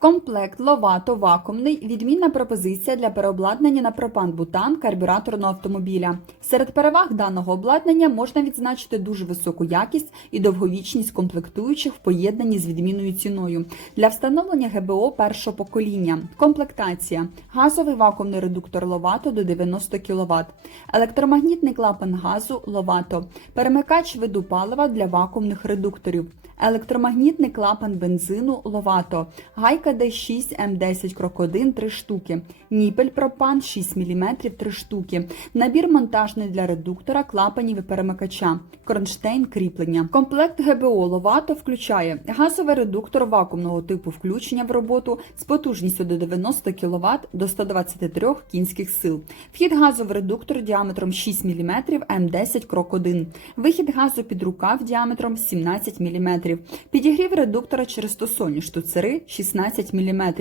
Комплект Ловато вакуумний відмінна пропозиція для переобладнання на пропан-бутан карбюраторного автомобіля. Серед переваг даного обладнання можна відзначити дуже високу якість і довговічність комплектуючих в поєднанні з відмінною ціною для встановлення ГБО першого покоління. Комплектація: газовий вакуумний редуктор Ловато до 90 кВт, електромагнітний клапан газу Ловато, перемикач виду палива для вакуумних редукторів. Електромагнітний клапан бензину Ловато, гайка D6 М10 крок 1 3 штуки, ніпель пропан 6 мм 3 штуки, набір монтажний для редуктора, клапанів і перемикача, кронштейн кріплення. Комплект ГБО Ловато включає газовий редуктор вакуумного типу включення в роботу з потужністю до 90 кВт до 123 кінських сил. Вхід газу в редуктор діаметром 6 мм М10 крок 1, вихід газу під рукав діаметром 17 мм. Підігрів редуктора через стосонні штуцери 16 мм.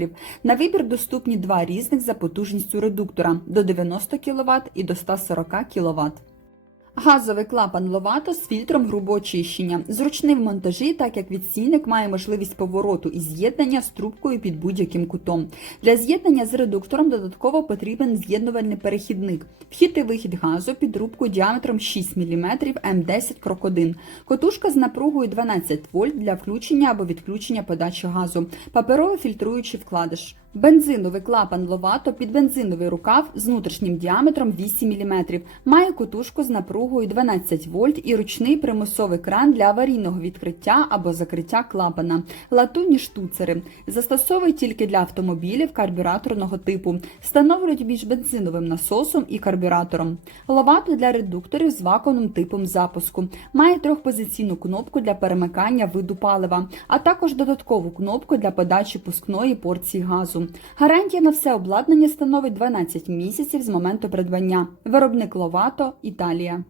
На вибір доступні два різних за потужністю редуктора до 90 кВт і до 140 кВт. Газовий клапан Ловато з фільтром грубого очищення. Зручний в монтажі, так як відстійник має можливість повороту і з'єднання з трубкою під будь-яким кутом. Для з'єднання з редуктором додатково потрібен з'єднувальний перехідник. Вхід і вихід газу під трубку діаметром 6 мм М10 крок 1. Котушка з напругою 12 вольт для включення або відключення подачі газу. Паперовий фільтруючий вкладиш. Бензиновий клапан Ловато під бензиновий рукав з внутрішнім діаметром 8 мм. Має котушку з напругою 12 вольт і ручний примусовий кран для аварійного відкриття або закриття клапана. Латунні штуцери. Застосовують тільки для автомобілів карбюраторного типу. Встановлюють між бензиновим насосом і карбюратором. Ловато для редукторів з вакуумним типом запуску. Має трьохпозиційну кнопку для перемикання виду палива, а також додаткову кнопку для подачі пускної порції газу. Гарантія на все обладнання становить 12 місяців з моменту придбання. Виробник Ловато, Італія.